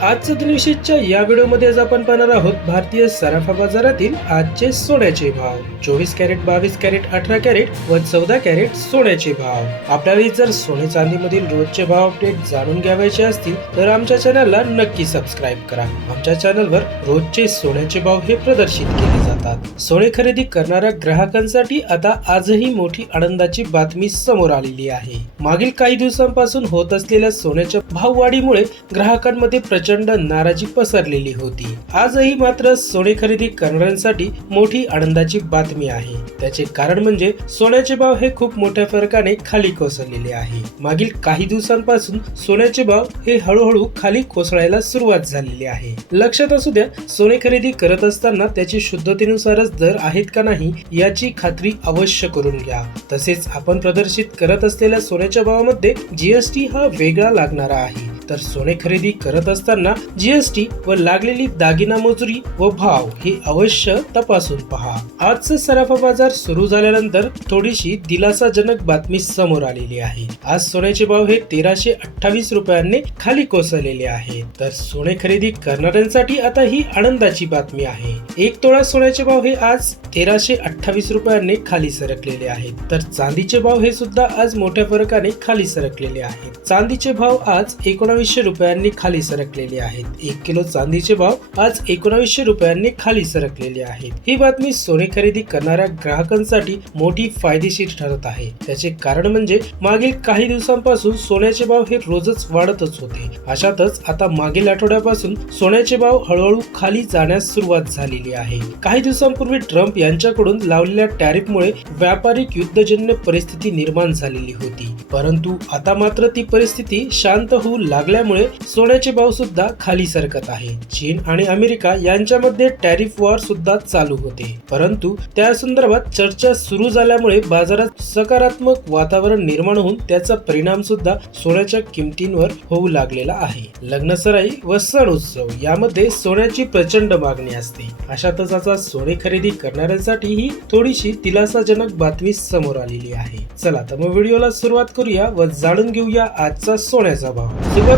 आजच्या दिनविशेषच्या या व्हिडिओमध्ये आज आपण पाहणार आहोत भारतीय सराफा बाजारातील आजचे सोन्याचे भाव. चोवीस कॅरेट बावीस कॅरेट अठरा कॅरेट व चौदा कॅरेट सोन्याचे भाव. आपल्याला जर सोने चांदीमधील रोजचे भाव अपडेट जाणून घ्यावायचे असतील तर आमच्या चॅनलला नक्की सबस्क्राईब करा. आमच्या चॅनलवर रोजचे सोन्याचे भाव हे प्रदर्शित केले जातात. सोने खरेदी करणाऱ्या ग्राहकांसाठी आता आजही मोठी आनंदाची बातमी समोर आलेली आहे. मागील काही दिवसांपासून होत असलेल्या सोन्याच्या भाववाढीमुळे ग्राहकांमध्ये प्रचंड प्रचंड नाराजी पसरलेली होती. आजही मात्र सोने खरेदी करणाऱ्यांसाठी मोठी आनंदाची बातमी आहे. त्याचे कारण म्हणजे सोन्याचे भाव हे खूप मोठ्या फरकाने खाली कोसळलेले आहे. मागील काही दिवसांपासून सोन्याचे भाव हे हळूहळू खाली कोसळायला सुरुवात झालेली आहे. लक्षात असू द्या सोने खरेदी करत असताना त्याची शुद्धतेनुसारच दर आहेत का नाही याची खात्री अवश्य करून घ्या. तसेच आपण प्रदर्शित करत असलेल्या सोन्याच्या भावामध्ये जीएसटी हा वेगळा लागणारा आहे. तर सोने खरेदी करत असताना जीएसटी व लागलेली दागिना मजुरी व भाव हे अवश्य तपासून पहा. आजचा सराफा बाजार सुरू झाल्यानंतर थोडीशी दिलासाजनक बातमी समोर आलेली आहे. आज सोन्याचे भाव हे तेराशे अठ्ठावीस रुपयांनी खाली कोसळलेले आहे. तर सोने खरेदी करणाऱ्यांसाठी आता ही आनंदाची बातमी आहे. एक तोळा सोन्याचे भाव हे आज तेराशे अठ्ठावीस रुपयांनी खाली सरकलेले आहेत. तर चांदीचे भाव हे सुद्धा आज मोठ्या फरकाने खाली सरकलेले आहेत. चांदीचे भाव आज एकोणावीसशे रुपयांनी खाली सरकलेले आहेत. एक किलो चांदीचे भाव आज एकोणावीसशे रुपयांनी खाली सरकलेले आहेत. ही बातमी सोने खरेदी करणाऱ्या ग्राहकांसाठी मोठी फायदेशीर ठरत आहे. त्याचे कारण म्हणजे मागील काही दिवसांपासून सोन्याचे भाव हे रोजच वाढतच होते. अशातच आता मागील आठवड्यापासून सोन्याचे भाव हळूहळू खाली जाण्यास सुरुवात झालेली आहे. काही दिवसांपूर्वी ट्रम्प यांच्याकडून लावलेल्या टॅरिफमुळे व्यापारिक युद्धजन्य परिस्थिती निर्माण झालेली होती. परंतु आता मात्र ती परिस्थिती शांत होऊ लागल्यामुळे सोन्याचे भाव सुद्धा खाली सरकत आहे. चीन आणि अमेरिका यांच्यामध्ये टॅरिफ वॉर सुद्धा चालू होते. परंतु त्या संदर्भात चर्चा सुरू झाल्यामुळे बाजारात सकारात्मक वातावरण निर्माण होऊन त्याचा परिणाम सुद्धा सोन्याच्या किमतींवर होऊ लागलेला आहे. लग्न सराई व सण उत्सव यामध्ये सोन्याची प्रचंड मागणी असते. अशातच आता सोने खरेदी करणाऱ्यांसाठी ही थोडीशी दिलासाजनक बातमी समोर आलेली आहे. चला तर मग व्हिडिओला सुरुवात करूया व जाणून घेऊया आजचा सोन्याचा भाव.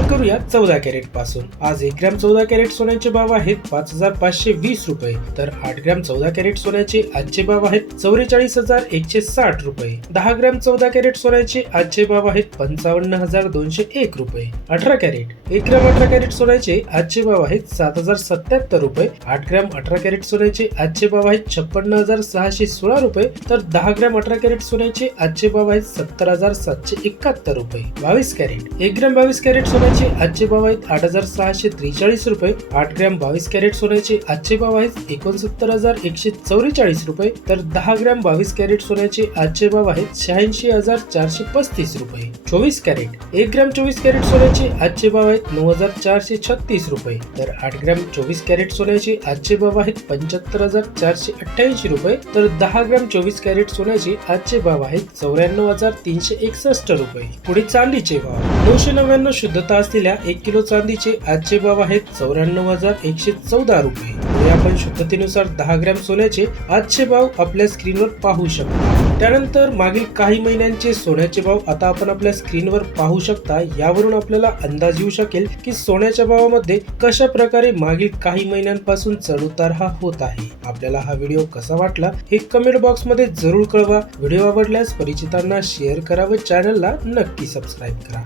सुरुवात करूया चौदा कॅरेटपासून. आज एक ग्रॅम चौदा कॅरेट सोन्याचे भाव आहेत पाच हजार पाचशे वीस रुपये. तर आठ ग्रॅम चौदा कॅरेट सोन्याचे आजचे भाव आहेत चौवेचाळीस हजार एकशे साठ रुपये. दहा ग्रॅम चौदा कॅरेट सोन्याचे आजचे भाव आहेत पंचावन्न हजार दोनशे एक रुपये. अठरा कॅरेट एक ग्रॅम अठरा कॅरेट सोन्याचे आजचे भाव आहेत सात हजार सत्याहत्तर रुपये. आठ ग्रॅम अठरा कॅरेट सोन्याचे आजचे भाव आहेत छप्पन्न हजार सहाशे सोळा रुपये. तर दहा ग्रॅम अठरा कॅरेट सोन्याचे आजचे भाव आहेत सत्तर हजार सातशे एकाहत्तर रुपये. बावीस कॅरेट एक ग्रॅम बावीस कॅरेट सोन्याचे आजचे भाव आहेत आठ हजार सहाशे त्रेचाळीस रुपये. आठ ग्रॅम बावीस कॅरेट सोन्याचे आजचे भाव आहेत एकोणसत्तर हजार एकशे चौवेचाळीस रुपये. तर दहा ग्रॅम बावीस कॅरेट सोन्याचे आजचे भाव आहेत शहाऐंशी हजार चारशे पस्तीस रुपये. चोवीस कॅरेट एक ग्रॅम चोवीस कॅरेट सोन्याचे आजचे भाव आहेत नऊ हजार चारशे छत्तीस रुपये. तर आठ ग्रॅम चोवीस कॅरेट सोन्याचे आजचे भाव आहेत पंच्याहत्तर हजार चारशे अठ्ठ्याऐंशी रुपये. तर दहा ग्रॅम चोवीस कॅरेट सोन्याचे आजचे भाव आहेत चौऱ्याण्णव हजार तीनशे एकसष्ट रुपये. पुढे चांदीचे भाव. नऊशे नव्याण्णव शुद्धता असलेल्या एक किलो चांदीचे आजचे भाव आहेत चौऱ्याण्णव हजार एकशे चौदा रुपये. आपण शुद्धतेनुसार दहा ग्रॅम सोन्याचे आजचे भाव आपल्या स्क्रीनवर पाहू शकतो. त्यानंतर मागील काही महिन्यांचे सोन्याचे भाव आता आपण आपल्या स्क्रीनवर पाहू शकता. यावरून आपल्याला अंदाज येऊ शकेल की सोन्याच्या भावामध्ये कशा प्रकारे मागील काही महिन्यांपासून चढउतार हा होत आहे. आपल्याला हा व्हिडिओ कसा वाटला हे कमेंट बॉक्समध्ये जरूर कळवा. व्हिडिओ आवडल्यास परिचितांना शेअर करा व चॅनलला नक्की सबस्क्राईब करा.